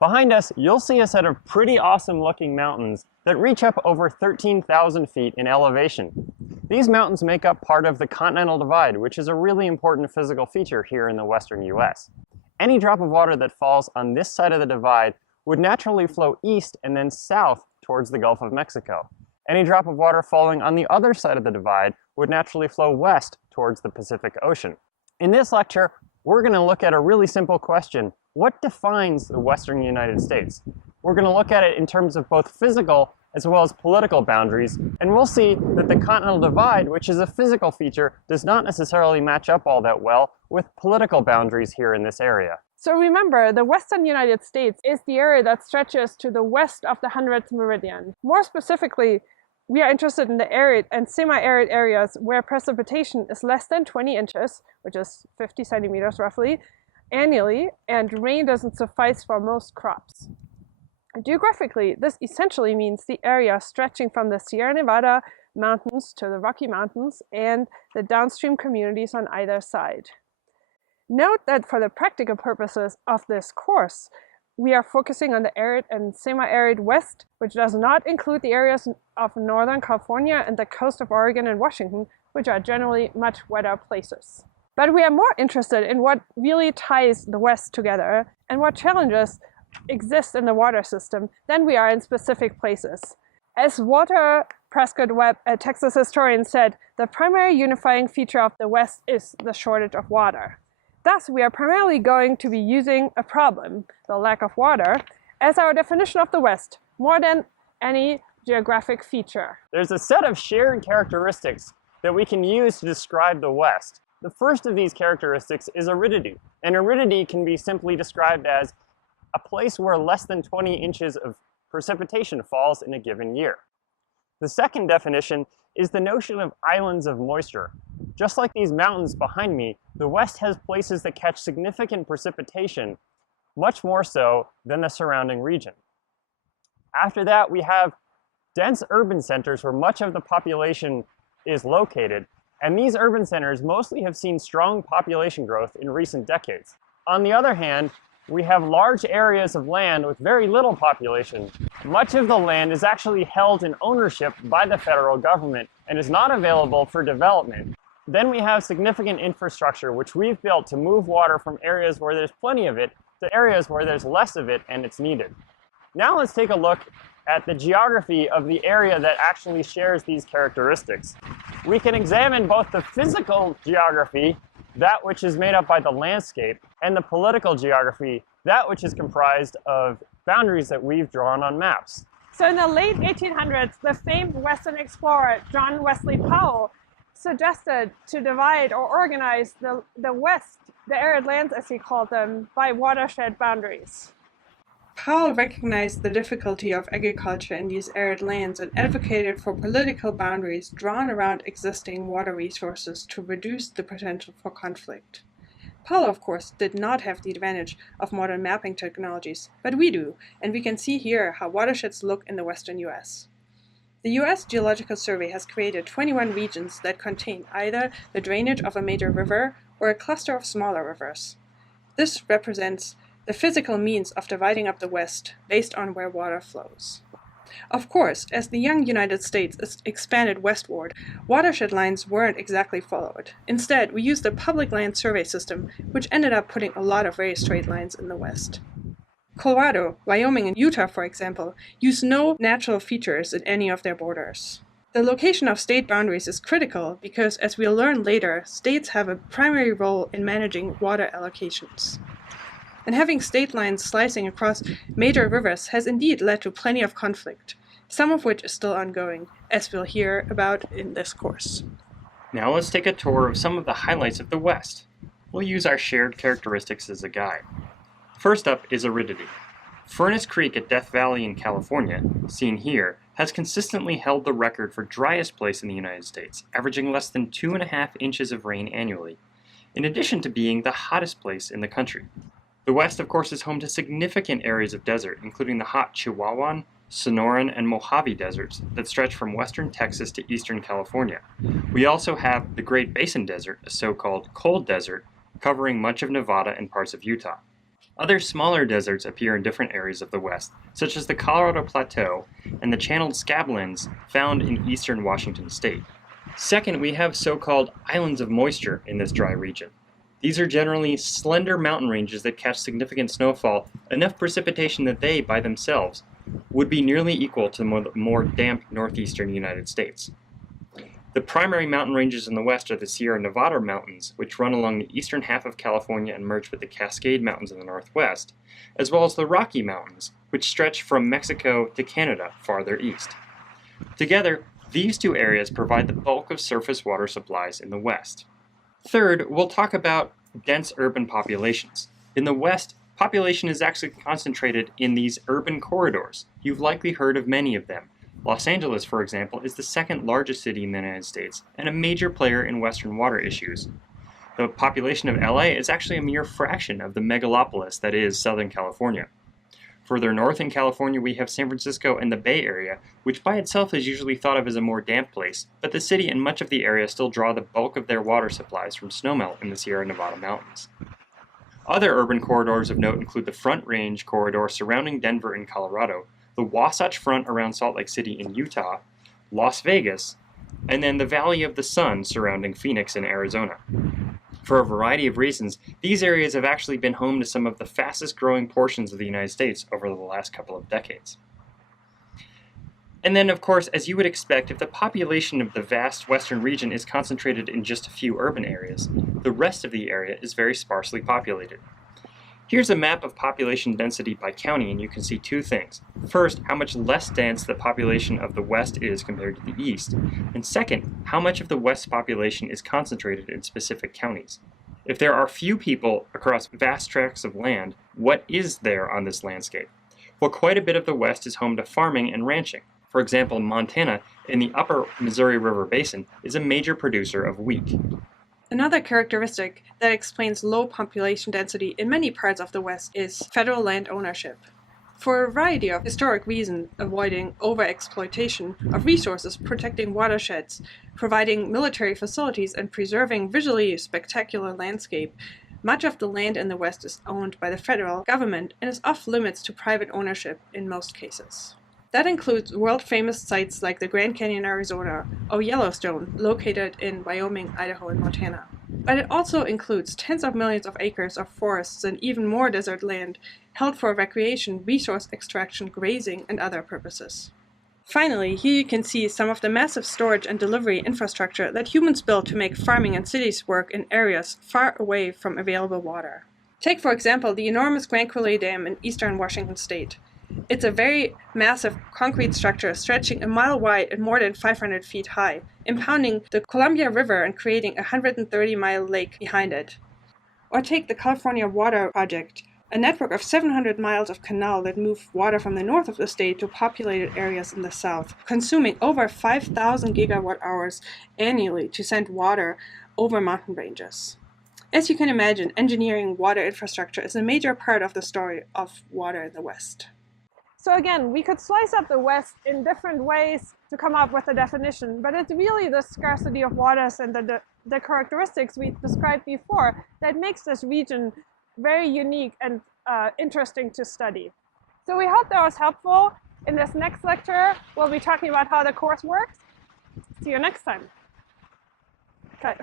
Behind us, you'll see a set of pretty awesome looking mountains that reach up over 13,000 feet in elevation. These mountains make up part of the Continental Divide, which is a really important physical feature here in the western US. Any drop of water that falls on this side of the divide would naturally flow east and then south towards the Gulf of Mexico. Any drop of water falling on the other side of the divide would naturally flow west towards the Pacific Ocean. In this lecture, we're going to look at a really simple question. What defines the western United States? We're going to look at it in terms of both physical as well as political boundaries, and we'll see that the Continental Divide, which is a physical feature, does not necessarily match up all that well with political boundaries here in this area. So remember, the western United States is the area that stretches to the west of the 100th meridian. More specifically, we are interested in the arid and semi-arid areas where precipitation is less than 20 inches, which is 50 centimeters roughly, annually, and rain doesn't suffice for most crops. Geographically, this essentially means the area stretching from the Sierra Nevada mountains to the Rocky Mountains and the downstream communities on either side. Note that for the practical purposes of this course, we are focusing on the arid and semi-arid west, which does not include the areas of Northern California and the coast of Oregon and Washington, which are generally much wetter places. But we are more interested in what really ties the West together and what challenges exist in the water system than we are in specific places. As Walter Prescott Webb, a Texas historian, said, the primary unifying feature of the West is the shortage of water. Thus, we are primarily going to be using a problem, the lack of water, as our definition of the West, more than any geographic feature. There's a set of shared characteristics that we can use to describe the West. The first of these characteristics is aridity, and aridity can be simply described as a place where less than 20 inches of precipitation falls in a given year. The second definition is the notion of islands of moisture. Just like these mountains behind me, the West has places that catch significant precipitation, much more so than the surrounding region. After that, we have dense urban centers where much of the population is located, and these urban centers mostly have seen strong population growth in recent decades. On the other hand, we have large areas of land with very little population. Much of the land is actually held in ownership by the federal government and is not available for development. Then we have significant infrastructure which we've built to move water from areas where there's plenty of it to areas where there's less of it and it's needed. Now let's take a look at the geography of the area that actually shares these characteristics. We can examine both the physical geography, that which is made up by the landscape, and the political geography, that which is comprised of boundaries that we've drawn on maps. So in the late 1800s, the famed Western explorer John Wesley Powell suggested to divide or organize the West, the arid lands as he called them, by watershed boundaries. Powell recognized the difficulty of agriculture in these arid lands and advocated for political boundaries drawn around existing water resources to reduce the potential for conflict. Powell, of course, did not have the advantage of modern mapping technologies, but we do, and we can see here how watersheds look in the western US. The US Geological Survey has created 21 regions that contain either the drainage of a major river or a cluster of smaller rivers. This represents the physical means of dividing up the West based on where water flows. Of course, as the young United States expanded westward, watershed lines weren't exactly followed. Instead, we used the public land survey system, which ended up putting a lot of very straight lines in the West. Colorado, Wyoming, and Utah, for example, use no natural features at any of their borders. The location of state boundaries is critical because, as we'll learn later, states have a primary role in managing water allocations. And having state lines slicing across major rivers has indeed led to plenty of conflict, some of which is still ongoing, as we'll hear about in this course. Now let's take a tour of some of the highlights of the West. We'll use our shared characteristics as a guide. First up is aridity. Furnace Creek at Death Valley in California, seen here, has consistently held the record for driest place in the United States, averaging less than 2.5 inches of rain annually, in addition to being the hottest place in the country. The West, of course, is home to significant areas of desert, including the hot Chihuahuan, Sonoran, and Mojave deserts that stretch from western Texas to eastern California. We also have the Great Basin Desert, a so-called cold desert, covering much of Nevada and parts of Utah. Other smaller deserts appear in different areas of the West, such as the Colorado Plateau and the channeled scablands found in eastern Washington state. Second, we have so-called islands of moisture in this dry region. These are generally slender mountain ranges that catch significant snowfall, enough precipitation that they, by themselves, would be nearly equal to the more damp northeastern United States. The primary mountain ranges in the west are the Sierra Nevada mountains, which run along the eastern half of California and merge with the Cascade Mountains in the northwest, as well as the Rocky Mountains, which stretch from Mexico to Canada farther east. Together, these two areas provide the bulk of surface water supplies in the west. Third, we'll talk about dense urban populations. In the west, population is actually concentrated in these urban corridors. You've likely heard of many of them. Los Angeles, for example, is the second largest city in the United States and a major player in Western water issues. The population of LA is actually a mere fraction of the megalopolis that is Southern California. Further north in California, we have San Francisco and the Bay Area, which by itself is usually thought of as a more damp place, but the city and much of the area still draw the bulk of their water supplies from snowmelt in the Sierra Nevada mountains. Other urban corridors of note include the Front Range corridor surrounding Denver in Colorado, the Wasatch Front around Salt Lake City in Utah, Las Vegas, and then the Valley of the Sun surrounding Phoenix in Arizona. For a variety of reasons, these areas have actually been home to some of the fastest growing portions of the United States over the last couple of decades. And then, of course, as you would expect, if the population of the vast western region is concentrated in just a few urban areas, the rest of the area is very sparsely populated. Here's a map of population density by county, and you can see two things. First, how much less dense the population of the West is compared to the East. And second, how much of the West's population is concentrated in specific counties. If there are few people across vast tracts of land, what is there on this landscape? Well, quite a bit of the West is home to farming and ranching. For example, Montana, in the upper Missouri River Basin, is a major producer of wheat. Another characteristic that explains low population density in many parts of the West is federal land ownership. For a variety of historic reasons, avoiding overexploitation of resources, protecting watersheds, providing military facilities, and preserving visually spectacular landscape, much of the land in the West is owned by the federal government and is off limits to private ownership in most cases. That includes world-famous sites like the Grand Canyon, Arizona, or Yellowstone, located in Wyoming, Idaho, and Montana. But it also includes tens of millions of acres of forests and even more desert land held for recreation, resource extraction, grazing, and other purposes. Finally, here you can see some of the massive storage and delivery infrastructure that humans built to make farming and cities work in areas far away from available water. Take, for example, the enormous Grand Coulee Dam in eastern Washington state. It's a very massive concrete structure stretching a mile wide and more than 500 feet high, impounding the Columbia River and creating a 130-mile lake behind it. Or take the California Water Project, a network of 700 miles of canal that move water from the north of the state to populated areas in the south, consuming over 5,000 gigawatt hours annually to send water over mountain ranges. As you can imagine, engineering water infrastructure is a major part of the story of water in the West. So again, we could slice up the West in different ways to come up with a definition, but it's really the scarcity of waters and the characteristics we described before that makes this region very unique and interesting to study. So we hope that was helpful. In this next lecture, we'll be talking about how the course works. See you next time. Okay.